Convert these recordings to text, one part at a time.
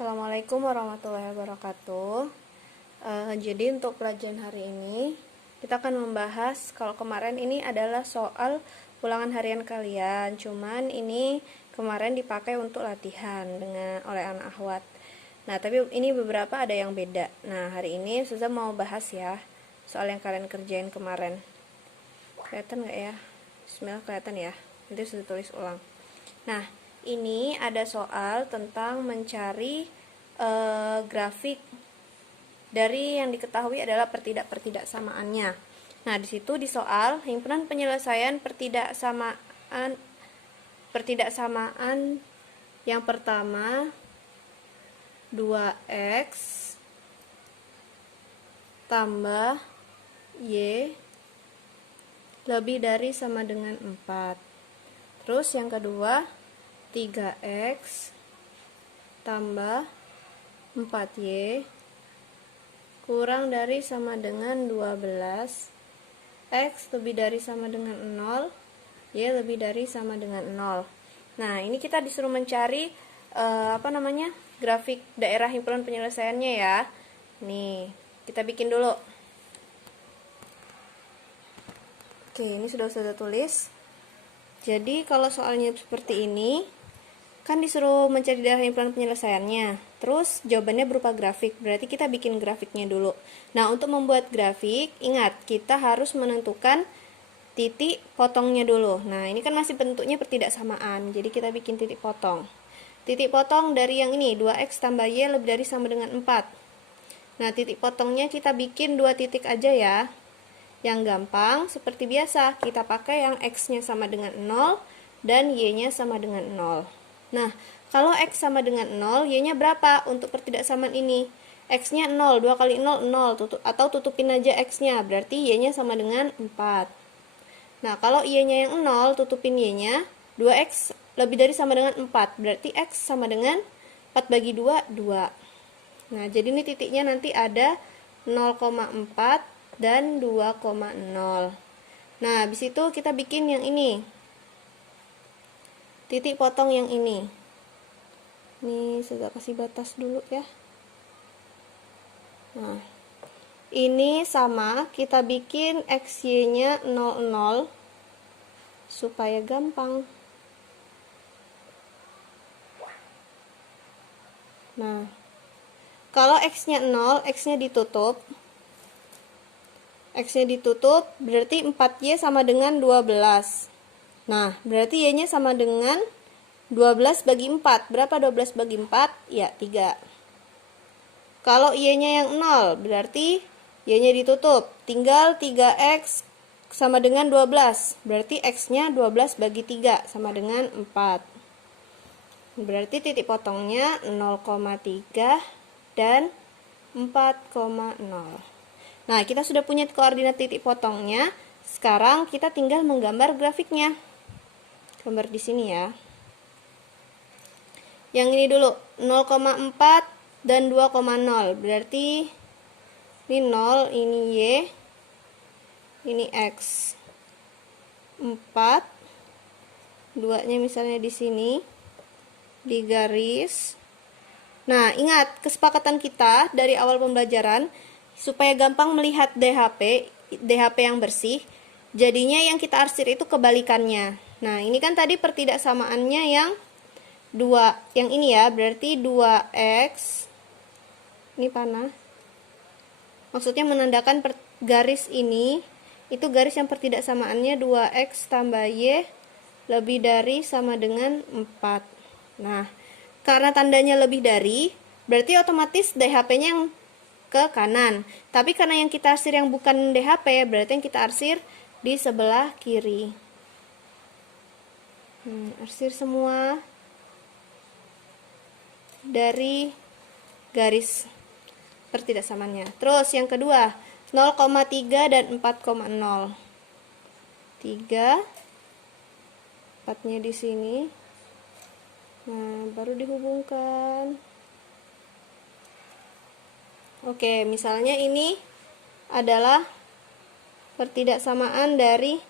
Assalamualaikum warahmatullahi wabarakatuh. Jadi untuk pelajaran hari ini kita akan membahas, kalau kemarin ini adalah soal ulangan harian kalian, cuman ini kemarin dipakai untuk latihan oleh anak akhwat. Nah, tapi ini beberapa ada yang beda. Nah, hari ini Ustazah mau bahas ya soal yang kalian kerjain kemarin. Kelihatan nggak ya? Bismillah, kelihatan ya. Nanti Ustazah tulis ulang. Nah, ini ada soal tentang mencari grafik dari yang diketahui adalah pertidaksamaannya. Nah, di situ di soal himpunan penyelesaian pertidaksamaan yang pertama 2x tambah y lebih dari sama dengan 4. Terus yang kedua 3x tambah 4y kurang dari sama dengan 12, x lebih dari sama dengan 0, y lebih dari sama dengan 0. Nah, ini kita disuruh mencari grafik daerah himpunan penyelesaiannya ya. Nih, kita bikin dulu. Oke, ini sudah tulis. Jadi kalau soalnya seperti ini, kan disuruh mencari daerah himpunan penyelesaiannya. Terus jawabannya berupa grafik, berarti kita bikin grafiknya dulu. Nah, untuk membuat grafik, ingat kita harus menentukan titik potongnya dulu. Nah, ini kan masih bentuknya pertidaksamaan, jadi kita bikin titik potong. Titik potong dari yang ini, 2x tambah y lebih dari sama dengan 4. Nah, titik potongnya kita bikin 2 titik aja ya. Yang gampang, seperti biasa, kita pakai yang x-nya sama dengan 0 dan y-nya sama dengan 0. Nah, kalau x sama dengan 0, y-nya berapa untuk pertidaksamaan ini? X-nya 0, 2 kali 0, 0, atau tutupin aja x-nya, berarti y-nya sama dengan 4. Nah, kalau y-nya yang 0, tutupin y-nya, 2x lebih dari sama dengan 4, berarti x sama dengan 4 bagi 2, 2. Nah, jadi ini titiknya nanti ada 0,4 dan 2,0. Nah, habis itu kita bikin yang ini. Titik potong yang ini. Ini saya kasih batas dulu ya. Nah, ini sama, kita bikin xy-nya 00 supaya gampang. Nah, kalau x-nya 0, x-nya ditutup. X-nya ditutup, berarti 4y sama dengan 12. Nah, berarti y-nya sama dengan 12 bagi 4. Berapa 12 bagi 4? Ya, 3. Kalau y-nya yang 0, berarti y-nya ditutup. Tinggal 3x sama dengan 12. Berarti x-nya 12 bagi 3 sama dengan 4. Berarti titik potongnya 0,3 dan 4,0. Nah, kita sudah punya koordinat titik potongnya. Sekarang kita tinggal menggambar grafiknya. Gambar di sini ya. Yang ini dulu, 0,4 dan 2,0. Berarti ini 0, ini y, ini x. 4, 2-nya misalnya di sini, di garis. Nah, ingat kesepakatan kita dari awal pembelajaran, supaya gampang melihat DHP yang bersih, jadinya yang kita arsir itu kebalikannya. Nah, ini kan tadi pertidaksamaannya yang 2, yang ini ya, berarti 2x, ini panah, maksudnya menandakan garis ini, itu garis yang pertidaksamaannya 2x tambah y lebih dari sama dengan 4. Nah, karena tandanya lebih dari, berarti otomatis DHP-nya yang ke kanan. Tapi karena yang kita arsir yang bukan DHP, berarti yang kita arsir di sebelah kiri. Arsir semua dari garis pertidaksamaannya. Terus yang kedua, 0,3 dan 4,0. 3, 4-nya di sini. Nah, baru dihubungkan. Oke, misalnya ini adalah pertidaksamaan dari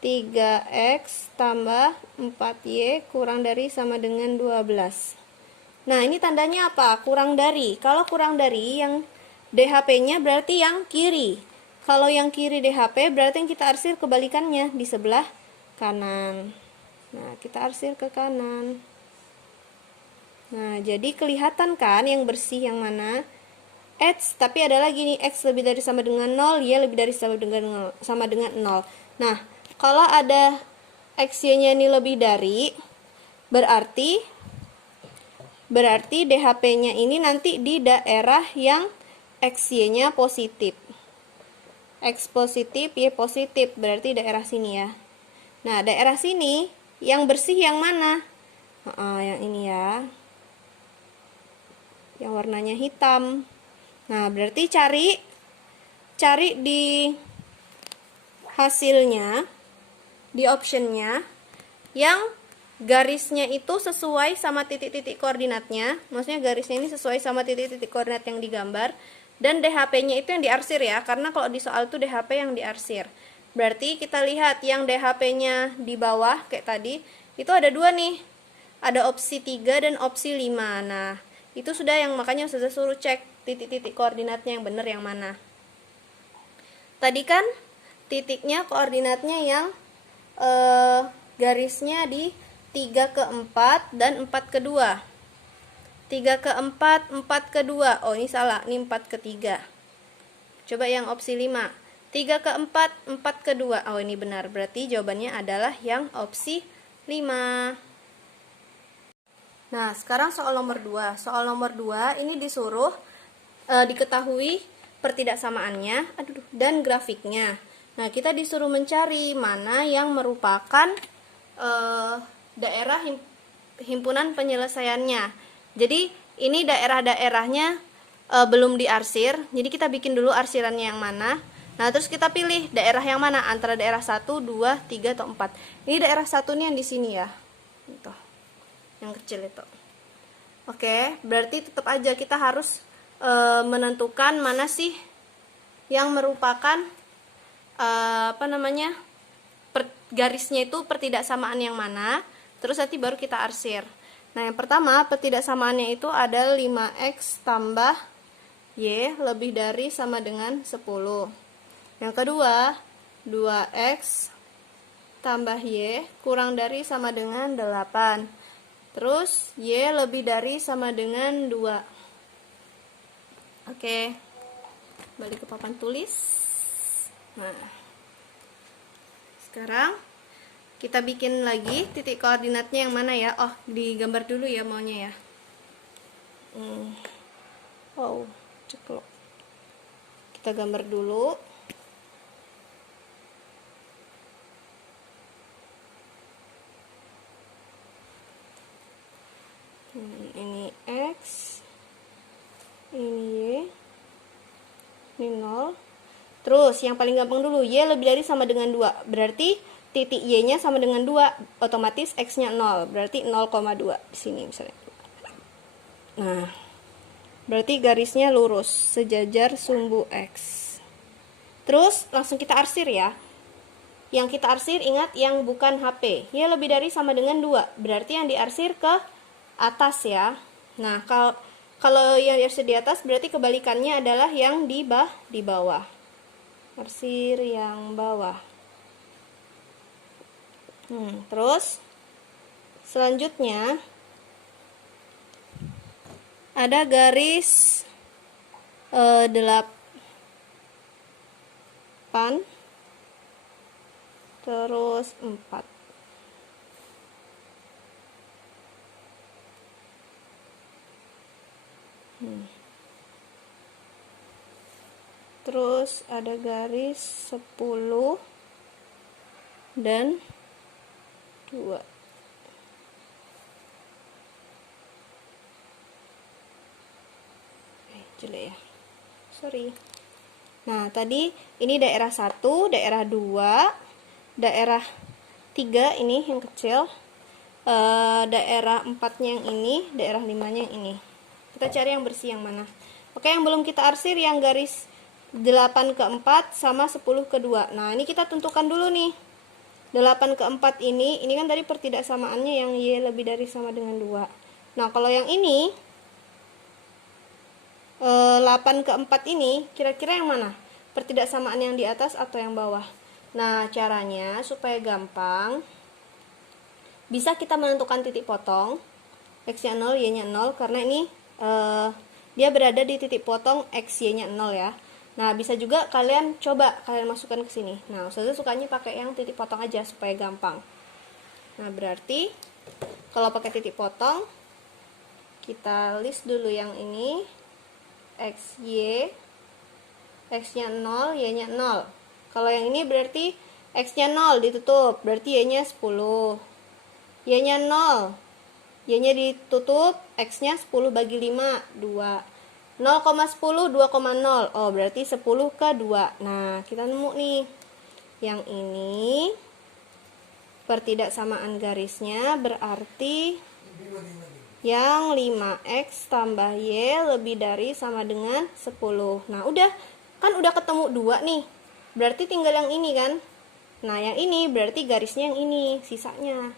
3x tambah 4y kurang dari sama dengan 12. Nah, ini tandanya apa? Kurang dari. Kalau kurang dari, yang DHP-nya berarti yang kiri. Kalau yang kiri DHP berarti yang kita arsir kebalikannya di sebelah kanan. Nah, kita arsir ke kanan. Nah, jadi kelihatan kan yang bersih yang mana? X, tapi ada lagi nih, X lebih dari sama dengan 0, Y lebih dari sama dengan 0. Nah, kalau ada X-Y-nya ini lebih dari, berarti DHP-nya ini nanti di daerah yang X-Y-nya positif. X positif, Y positif, berarti daerah sini ya. Nah, daerah sini yang bersih yang mana? Yang ini ya. Yang warnanya hitam. Nah, berarti cari di hasilnya, di optionnya, yang garisnya itu sesuai sama titik-titik koordinatnya. Maksudnya garisnya ini sesuai sama titik-titik koordinat yang digambar. Dan DHP-nya itu yang diarsir ya, karena kalau di soal itu DHP yang diarsir. Berarti kita lihat yang DHP-nya di bawah kayak tadi, itu ada dua nih. Ada opsi 3 dan opsi 5. Nah, itu sudah yang makanya sudah suruh cek titik-titik koordinatnya yang benar yang mana. Tadi kan titiknya koordinatnya yang garisnya di 3 ke 4 dan 4 ke 2. 3 ke 4, 4 ke 2. Oh, ini salah. Ini 4 ke 3. Coba yang opsi 5. 3 ke 4, 4 ke 2. Oh, ini benar. Berarti jawabannya adalah yang opsi 5. Nah, sekarang soal nomor 2. Soal nomor 2 ini disuruh diketahui pertidaksamaannya dan grafiknya. Nah, kita disuruh mencari mana yang merupakan daerah himpunan penyelesaiannya. Jadi, ini daerah-daerahnya belum diarsir. Jadi, kita bikin dulu arsirannya yang mana. Nah, terus kita pilih daerah yang mana antara daerah 1, 2, 3, atau 4. Ini daerah 1 nih yang di sini ya. Gitu. Yang kecil itu. Oke, berarti tetap aja kita harus menentukan mana sih yang merupakan garisnya itu pertidaksamaan yang mana, terus nanti baru kita arsir. Nah, yang pertama pertidaksamaannya itu ada 5x tambah y lebih dari sama dengan 10. Yang kedua 2x tambah y kurang dari sama dengan 8. Terus y lebih dari sama dengan 2. Oke, balik ke papan tulis. Nah, sekarang kita bikin lagi titik koordinatnya yang mana ya. Oh, digambar dulu ya maunya ya. Wow, ceklok. Kita gambar dulu. Ini x, ini y, ini 0. Terus yang paling gampang dulu, y lebih dari sama dengan 2. Berarti titik y-nya sama dengan 2, otomatis x-nya 0. Berarti 0,2 di sini misalnya. Nah, berarti garisnya lurus sejajar sumbu x. Terus langsung kita arsir ya. Yang kita arsir ingat yang bukan HP. Y lebih dari sama dengan 2. Berarti yang diarsir ke atas ya. Nah, kalau yang diarsir di atas berarti kebalikannya adalah yang di bawah. Arsir yang bawah. Terus selanjutnya ada garis 8 terus 4. Terus ada garis 10 dan 2. Jelek ya. Sorry. Nah, tadi ini daerah 1, daerah 2, daerah 3 ini yang kecil, daerah 4-nya yang ini, daerah 5-nya yang ini. Kita cari yang bersih yang mana. Oke, yang belum kita arsir yang garis 8 ke 4 sama 10 ke 2. Nah, ini kita tentukan dulu nih. 8 ke 4 ini kan tadi pertidaksamaannya yang y lebih dari sama dengan 2. Nah, kalau yang ini 8/4 ini kira-kira yang mana? Pertidaksamaan yang di atas atau yang bawah? Nah, caranya supaya gampang, bisa kita menentukan titik potong X-nya 0, Y-nya 0, karena ini dia berada di titik potong X, Y-nya 0 ya. Nah, bisa juga kalian masukkan ke sini. Nah, Ustazah sukanya pakai yang titik potong aja supaya gampang. Nah, berarti kalau pakai titik potong, kita list dulu yang ini. X, Y, X-nya 0, Y-nya 0. Kalau yang ini berarti X-nya 0 ditutup, berarti Y-nya 10. Y-nya 0, Y-nya ditutup, X-nya 10 bagi 5, 2. 0,10, 2,0. Oh, berarti 10 ke 2. Nah, kita nemu nih. Yang ini pertidaksamaan garisnya berarti yang 5X tambah Y lebih dari sama dengan 10. Nah, kan udah ketemu 2 nih. Berarti tinggal yang ini kan. Nah, yang ini berarti garisnya yang ini, sisanya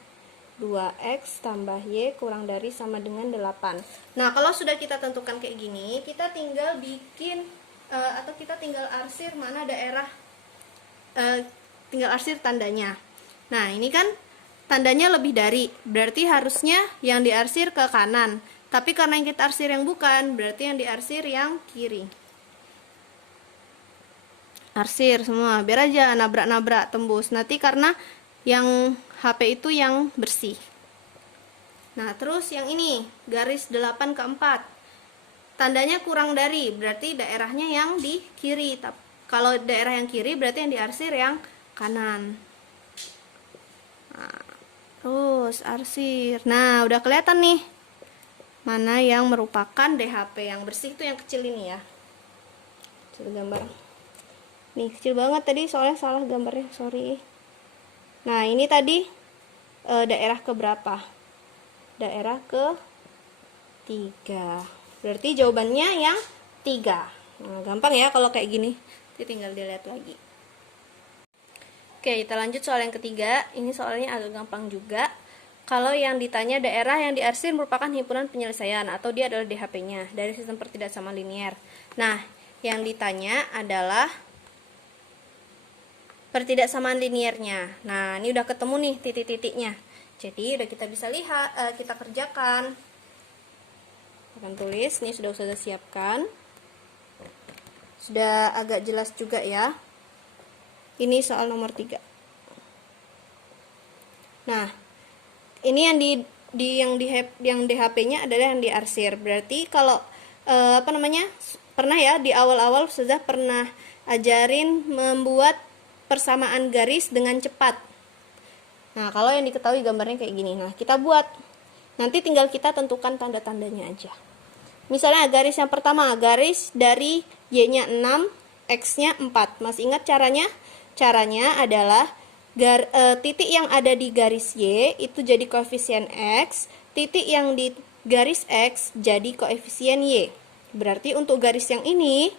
2X tambah Y kurang dari sama dengan 8. Nah, kalau sudah kita tentukan kayak gini, kita tinggal bikin atau kita tinggal arsir mana daerah, tinggal arsir tandanya. Nah, ini kan tandanya lebih dari, berarti harusnya yang diarsir ke kanan. Tapi karena yang kita arsir yang bukan, berarti yang diarsir yang kiri. Arsir semua, biar aja nabrak-nabrak tembus. Nanti karena yang HP itu yang bersih. Nah, terus yang ini, garis 8/4. Tandanya kurang dari, berarti daerahnya yang di kiri. Kalau daerah yang kiri, berarti yang diarsir yang kanan. Nah, terus arsir. Nah, udah kelihatan nih mana yang merupakan DHP. Yang bersih itu yang kecil ini ya. Kecil gambar. Nih, kecil banget tadi soalnya salah gambarnya, sorry. Nah, ini tadi daerah keberapa? Daerah ke-3. Berarti jawabannya yang 3. Nah, gampang ya kalau kayak gini. Jadi tinggal dilihat lagi. Oke, kita lanjut soal yang ketiga. Ini soalnya agak gampang juga. Kalau yang ditanya daerah yang diarsir merupakan himpunan penyelesaian atau dia adalah DHP-nya dari sistem pertidaksamaan linier. Nah, yang ditanya adalah pertidaksamaan liniernya. Nah, ini udah ketemu nih titik-titiknya. Jadi udah kita bisa lihat, kita kerjakan. Akan tulis, ini sudah siapkan. Sudah agak jelas juga ya. Ini soal nomor 3. Nah, ini yang DHP-nya adalah yang diarsir. Berarti kalau pernah ya di awal-awal sudah pernah ajarin membuat persamaan garis dengan cepat. Nah, kalau yang diketahui gambarnya kayak gini. Nah, kita buat. Nanti tinggal kita tentukan tanda-tandanya aja. Misalnya garis yang pertama, garis dari Y-nya 6, X-nya 4. Masih ingat caranya? Caranya adalah titik yang ada di garis Y itu jadi koefisien X, titik yang di garis X jadi koefisien Y. Berarti untuk garis yang ini,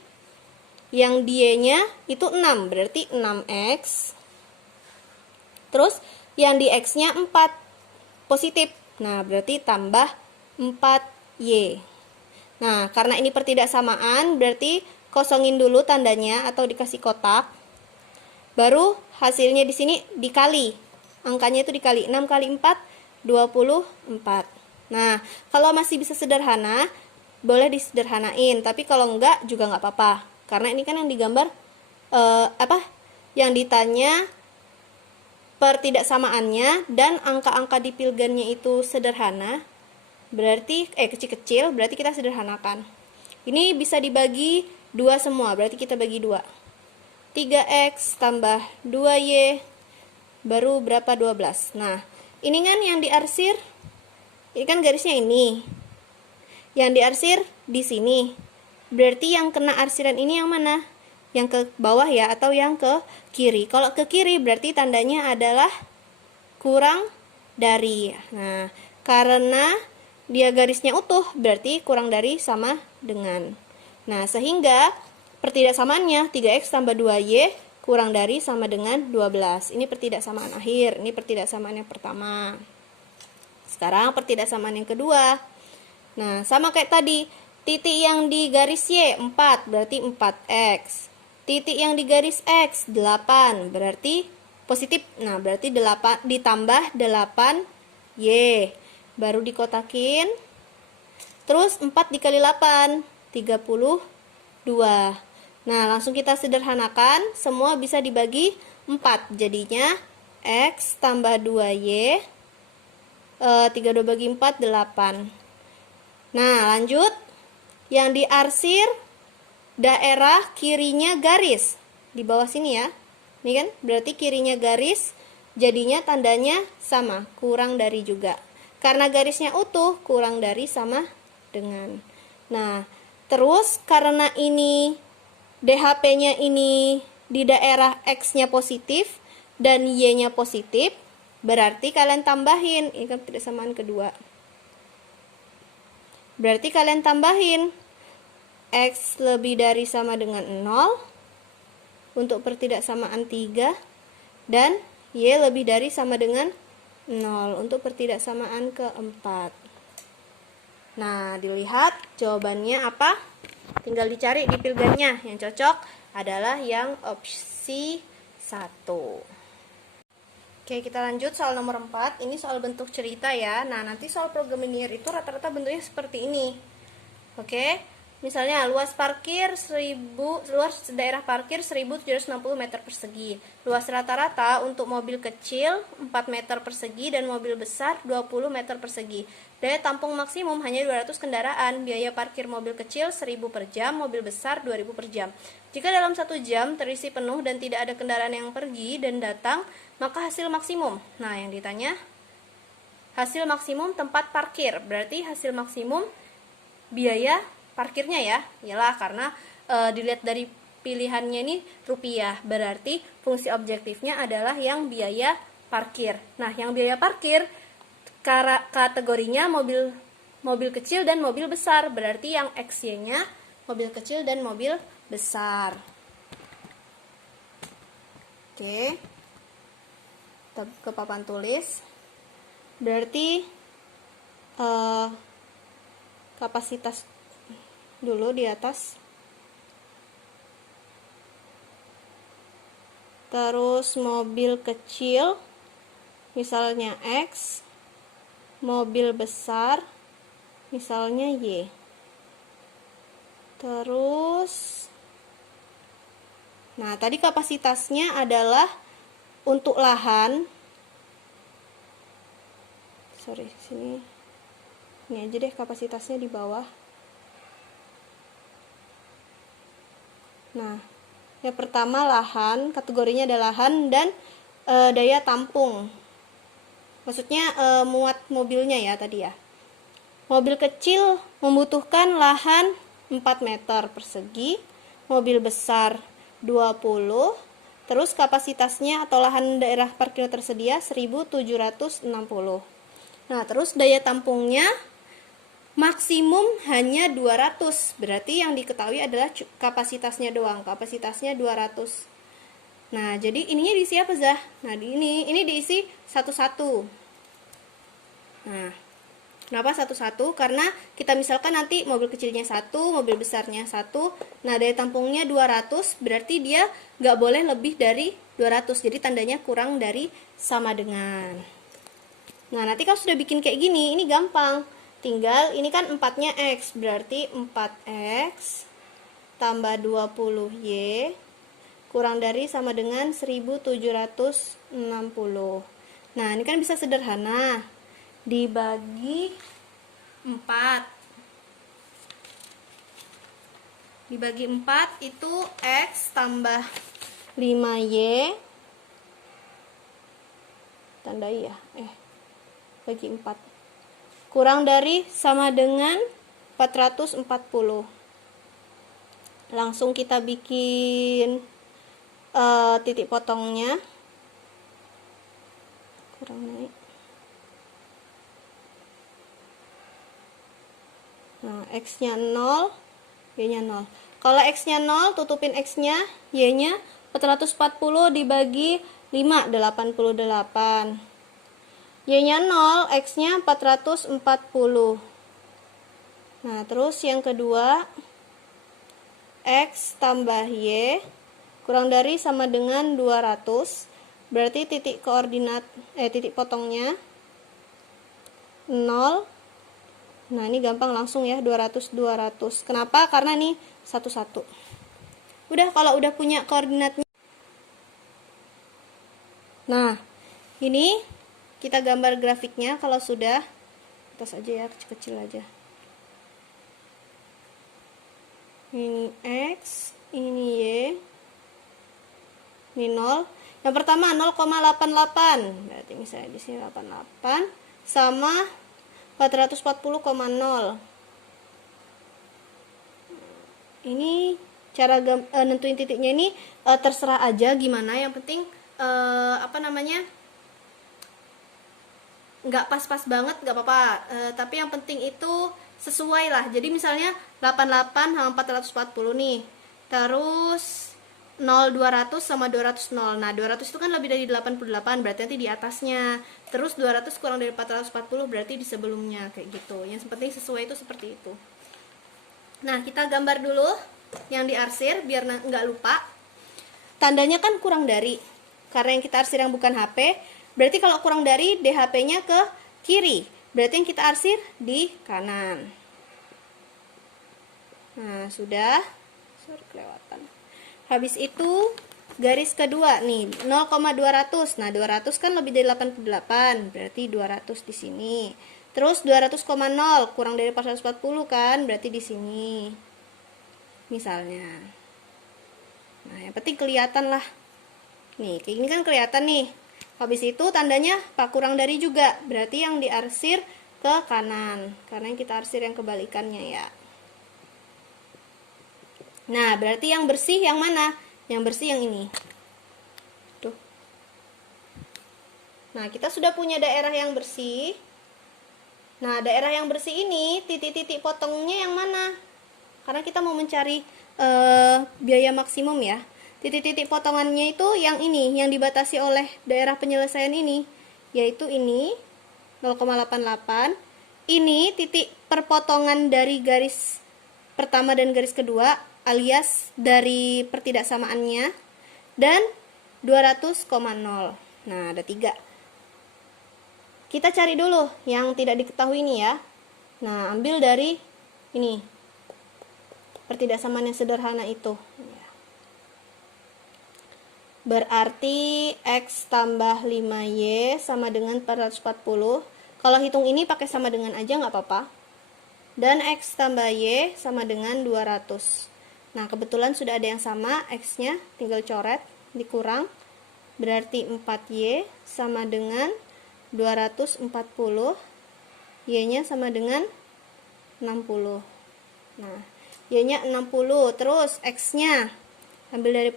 yang di Y-nya itu 6, berarti 6X. Terus yang di X-nya 4, positif. Nah, berarti tambah 4Y. Nah, karena ini pertidaksamaan, berarti kosongin dulu tandanya atau dikasih kotak. Baru hasilnya di sini dikali. Angkanya itu dikali. 6 kali 4, 24. Nah, kalau masih bisa sederhana, boleh disederhanain. Tapi kalau enggak, juga enggak apa-apa. Karena ini kan yang digambar, yang ditanya pertidaksamaannya dan angka-angka di pilgannya itu sederhana. Berarti, kecil-kecil, berarti kita sederhanakan. Ini bisa dibagi 2 semua, berarti kita bagi 2. 3X tambah 2Y baru berapa? 12. Nah, ini kan yang diarsir, ini kan garisnya ini. Yang diarsir di sini. Berarti yang kena arsiran ini yang mana? Yang ke bawah ya, atau yang ke kiri. Kalau ke kiri berarti tandanya adalah kurang dari. Nah, karena dia garisnya utuh, berarti kurang dari sama dengan. Nah, sehingga pertidaksamaannya 3X tambah 2Y kurang dari sama dengan 12. Ini pertidaksamaan akhir, ini pertidaksamaan yang pertama. Sekarang pertidaksamaan yang kedua. Nah, sama kayak tadi, titik yang di garis Y 4 berarti 4X. Titik yang di garis X 8 berarti positif. Nah, berarti 8 ditambah 8Y. Baru dikotakin. Terus 4 dikali 8 32. Nah, langsung kita sederhanakan, semua bisa dibagi 4. Jadinya X tambah 2Y 32 bagi 4 8. Nah, lanjut. Yang diarsir daerah kirinya garis. Di bawah sini ya. Ini kan berarti kirinya garis, jadinya tandanya sama, kurang dari juga. Karena garisnya utuh, kurang dari sama dengan. Nah, terus karena ini DHP-nya ini di daerah X-nya positif dan Y-nya positif, berarti kalian tambahin. Ini kan persamaan kedua. Berarti kalian tambahin X lebih dari sama dengan 0 untuk pertidaksamaan 3 dan Y lebih dari sama dengan 0 untuk pertidaksamaan keempat. Nah, dilihat jawabannya apa? Tinggal dicari di pilgannya. Yang cocok adalah yang opsi 1. Oke, kita lanjut soal nomor 4. Ini soal bentuk cerita ya. Nah, nanti soal program linear itu rata-rata bentuknya seperti ini. Oke. Misalnya luas daerah parkir 1760 meter persegi. Luas rata-rata untuk mobil kecil 4 meter persegi dan mobil besar 20 meter persegi. Daya tampung maksimum hanya 200 kendaraan. Biaya parkir mobil kecil 1000 per jam, mobil besar 2000 per jam. Jika dalam 1 jam terisi penuh dan tidak ada kendaraan yang pergi dan datang, maka hasil maksimum. Nah, yang ditanya hasil maksimum tempat parkir. Berarti hasil maksimum biaya parkirnya ya, iyalah karena dilihat dari pilihannya ini rupiah, berarti fungsi objektifnya adalah yang biaya parkir. Nah, yang biaya parkir kategorinya mobil kecil dan mobil besar, berarti yang XY-nya mobil kecil dan mobil besar. Oke, kita ke papan tulis. Berarti kapasitas dulu di atas, terus mobil kecil misalnya X, mobil besar misalnya Y. Terus nah, tadi kapasitasnya adalah untuk lahan, ini aja deh kapasitasnya di bawah. Nah, yang pertama lahan, kategorinya ada lahan dan daya tampung. Maksudnya muat mobilnya ya tadi ya. Mobil kecil membutuhkan lahan 4 meter persegi, mobil besar 20, terus kapasitasnya atau lahan daerah parkir tersedia 1760. Nah, terus daya tampungnya maksimum hanya 200, berarti yang diketahui adalah kapasitasnya doang, kapasitasnya 200. Nah, jadi ininya diisi apa, Zah? Nah, ini diisi satu-satu. Nah, kenapa satu-satu? Karena kita misalkan nanti mobil kecilnya 1, mobil besarnya 1, nah daya tampungnya 200, berarti dia nggak boleh lebih dari 200, jadi tandanya kurang dari sama dengan. Nah, nanti kalau sudah bikin kayak gini, ini gampang. Tinggal ini kan 4-nya X, berarti 4X tambah 20Y kurang dari sama dengan 1760. Nah, ini kan bisa sederhana. Dibagi 4. Dibagi 4 itu X tambah 5Y. Tandai ya. Bagi 4. Kurang dari sama dengan 440. Langsung kita bikin titik potongnya. Kurang naik. Nah, X-nya 0, Y-nya 0. Kalau X-nya 0, tutupin X-nya, Y-nya 440 dibagi 5, 88. Y-nya 0, X-nya 440. Nah, terus yang kedua, X tambah Y kurang dari sama dengan 200. Berarti titik koordinat, titik potongnya 0. Nah, ini gampang langsung ya, 200, 200. Kenapa? Karena nih satu-satu. Udah, kalau udah punya koordinatnya. Nah, ini kita gambar grafiknya kalau sudah. Atas aja ya, kecil-kecil aja. Ini X, ini Y, ini 0. Yang pertama 0,88. Berarti misalnya di sini 88 sama 440,0. Ini cara nentuin titiknya ini terserah aja gimana, yang penting nggak pas-pas banget nggak apa-apa, tapi yang penting itu sesuai lah. Jadi misalnya 88 sama 440 nih, terus 0 200 sama 200 0. Nah, 200 itu kan lebih dari 88, berarti nanti di atasnya. Terus 200 kurang dari 440 berarti di sebelumnya, kayak gitu. Yang penting sesuai itu seperti itu. Nah, kita gambar dulu yang diarsir biar nggak lupa. Tandanya kan kurang dari, karena yang kita arsir yang bukan HP. Berarti kalau kurang dari, DHP-nya ke kiri. Berarti yang kita arsir di kanan. Nah, sudah. Sorry, kelewatan. Habis itu, garis kedua nih, 0,200. Nah, 200 kan lebih dari 88. Berarti 200 di sini. Terus 200,0 kurang dari 440 kan? Berarti di sini. Misalnya. Nah, yang penting kelihatan lah. Nih, kayak gini kan kelihatan nih. Habis itu tandanya Pak kurang dari juga. Berarti yang diarsir ke kanan. Karena yang kita arsir yang kebalikannya ya. Nah, berarti yang bersih yang mana? Yang bersih yang ini. Tuh. Nah, kita sudah punya daerah yang bersih. Nah, daerah yang bersih ini, titik-titik potongnya yang mana? Karena kita mau mencari biaya maksimum ya. Titik-titik potongannya itu yang ini, yang dibatasi oleh daerah penyelesaian ini, yaitu ini 0,88. Ini titik perpotongan dari garis pertama dan garis kedua, alias dari pertidaksamaannya, dan 200,0. Nah, ada 3. Kita cari dulu yang tidak diketahui ini ya. Nah, ambil dari ini, pertidaksamaan yang sederhana itu. Berarti X tambah 5Y sama dengan 440. Kalau hitung ini pakai sama dengan aja nggak apa-apa. Dan X tambah Y sama dengan 200. Nah, kebetulan sudah ada yang sama, X-nya tinggal coret, dikurang. Berarti 4Y sama dengan 240. Y-nya sama dengan 60. Nah, Y-nya 60. Terus X-nya ambil dari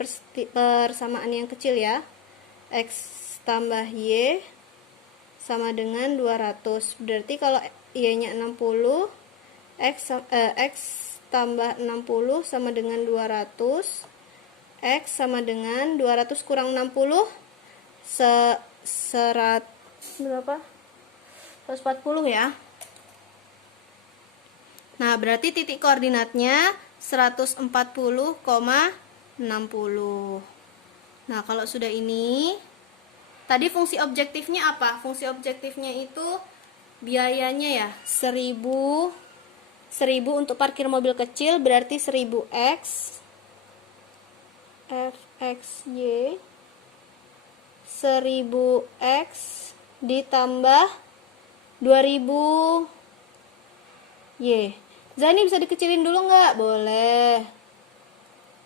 persamaan yang kecil ya. X tambah Y sama dengan 200. Berarti kalau Y-nya 60, X tambah 60 sama dengan 200. X sama dengan 200 kurang 60 berapa? 140 ya. Nah, berarti titik koordinatnya 140,60. Nah, kalau sudah ini, tadi fungsi objektifnya apa? Fungsi objektifnya itu biayanya ya, 1000 untuk parkir mobil kecil, berarti 1000X FXY 1000X ditambah 2000 Y. Zani bisa dikecilin dulu nggak? Boleh.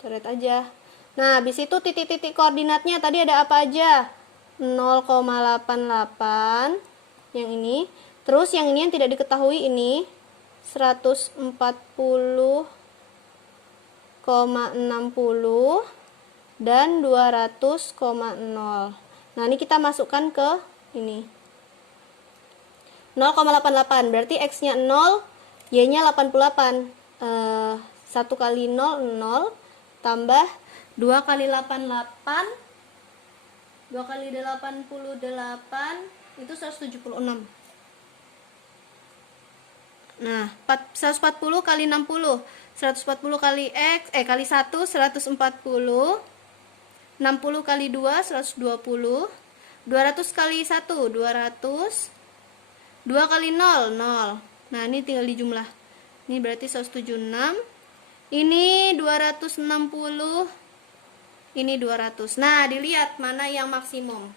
Coret aja. Nah, habis itu titik-titik koordinatnya tadi ada apa aja? 0,88 yang ini. Terus yang ini yang tidak diketahui ini 140,60 dan 200,0. Nah, ini kita masukkan ke ini. 0,88 berarti X-nya 0, Y-nya 88. 1 kali 0, 0. Tambah 2 kali 88, 2 kali 88 itu 176. Nah, 140 kali 60. 140 kali X, kali 1, 140. 60 kali 2, 120. 200 kali 1, 200. 2 kali 0, 0. Nah, ini tinggal dijumlah. Ini berarti 176. Ini 260. Ini 200. Nah, dilihat mana yang maksimum.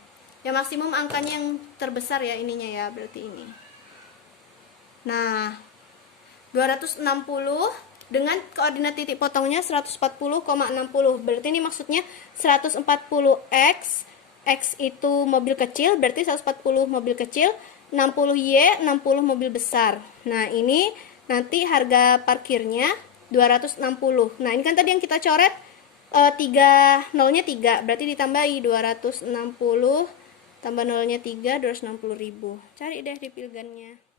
Yang maksimum angkanya yang terbesar ya ininya ya, berarti ini. Nah, 260 dengan koordinat titik potongnya 140,60. Berarti ini maksudnya 140X. X itu mobil kecil, berarti 140 mobil kecil, 60Y, 60 mobil besar. Nah, ini nanti harga parkirnya 260. Nah, ini kan tadi yang kita coret 3, nolnya 3, berarti ditambahi 260 tambah nolnya 3, 260.000. Cari deh di Pilgannya.